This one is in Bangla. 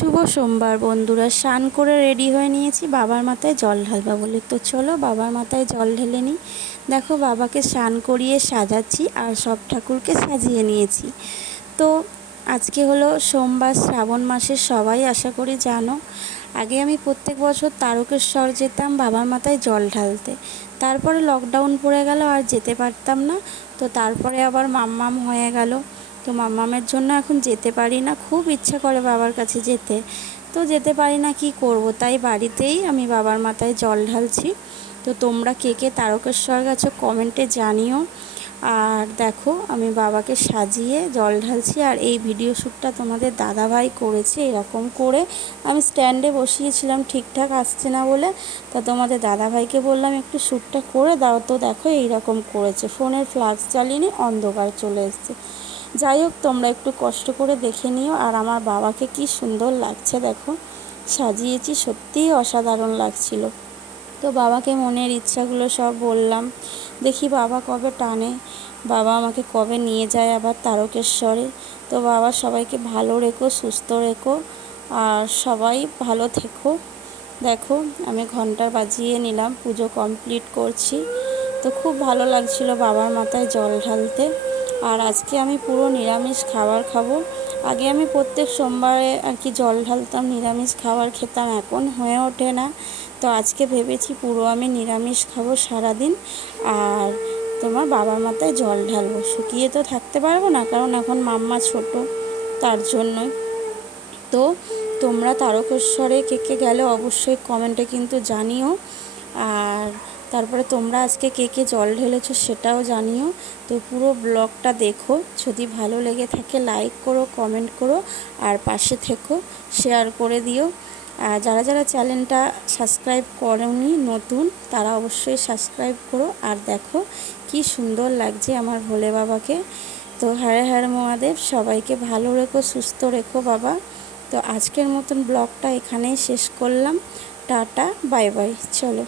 শুভ সোমবার বন্ধুরা, স্নান করে রেডি হয়ে নিয়েছি বাবার মাথায় জল ঢালবা বলে। তো চলো বাবার মাথায় জল ঢেলে নিই। দেখো বাবাকে স্নান করিয়ে সাজাচ্ছি আর সব ঠাকুরকে সাজিয়ে নিয়েছি। তো আজকে হলো সোমবার, শ্রাবণ মাসের, সবাই আশা করি জানো। আগে আমি প্রত্যেক বছর তারকেশ্বর যেতাম বাবার মাথায় জল ঢালতে। তারপরে লকডাউন পড়ে গেল, আর যেতে পারতাম না। তো তারপরে আবার মাম্মাম হয়ে গেল। তো মাম্মামের জন্য এখন যেতে পারি না। খুব ইচ্ছা করে বাবার কাছে যেতে, তো যেতে পারি না, কি করব। তাই বাড়িতেই আমি বাবার মাথায় জল ঢালছি। তো তোমরা কে কে তারকেশ্বর গেছো কমেন্টে জানিও। আর দেখো আমি বাবাকে সাজিয়ে জল ঢালছি, আর এই ভিডিও শ্যুটটা তোমাদের দাদাভাই করেছে। এরকম করে আমি স্ট্যান্ডে বসিয়েছিলাম, ঠিকঠাক আসছে না বলে। তা তোমাদের দাদাভাইকে বললাম একটু শ্যুটটা করে দাও। তো দেখো এইরকম করেছে, ফোনের ফ্ল্যাশ জ্বালিয়ে অন্ধকার চলে এসছে। যাই হোক, তোমরা একটু কষ্ট করে দেখে নিও। আর আমার বাবাকে কি সুন্দর লাগছে দেখো, সাজিয়েছি, সত্যিই অসাধারণ লাগছিল। তো বাবাকে মনের ইচ্ছাগুলো সব বললাম। দেখি বাবা কবে টানে, বাবা আমাকে কবে নিয়ে যায় আবার তারকেশ্বরে। তো বাবা সবাইকে ভালো রেখো, সুস্থ রেখো, আর সবাই ভালো থেকো। দেখো আমি ঘন্টা বাজিয়ে নিলাম, পুজো কমপ্লিট করছি। তো খুব ভালো লাগছিল বাবার মাথায় জল ঢালতে। আর আজকে আমি পুরো নিরামিষ খাবার খাবো। আগে আমি প্রত্যেক সোমবারে আর কি জল ঢালতাম, নিরামিষ খাবার খেতাম, এখন হয়ে ওঠে না। তো আজকে ভেবেছি পুরো আমি নিরামিষ খাবো সারাদিন, আর তোমার বাবার মাথায় জল ঢালবো। শুকিয়ে তো থাকতে পারবো না, কারণ এখন মাম্মা ছোট, তার জন্যই। তো তোমরা তারকেশ্বরে কে কে গেলে অবশ্যই কমেন্টে কিন্তু জানিও। আর তারপরে তোমরা আজকে কে কে জল ঢেলেছো সেটাও জানিও। তো পুরো ব্লগটা দেখো, যদি ভালো লেগে থাকে লাইক করো, কমেন্ট করো, আর পাশে থেকো, শেয়ার করে দিও। আর যারা যারা চ্যানেলটা সাবস্ক্রাইব করোনি নতুন, তারা অবশ্যই সাবস্ক্রাইব করো। আর দেখো কি সুন্দর লাগছে আমার ভোলে বাবাকে। তো হরে হরে মহাদেব, সবাইকে ভালো রেখো, সুস্থ রেখো বাবা। তো আজকের মতন ব্লগটা এখানেই শেষ করলাম। টাটা, বাই বাই, চলো।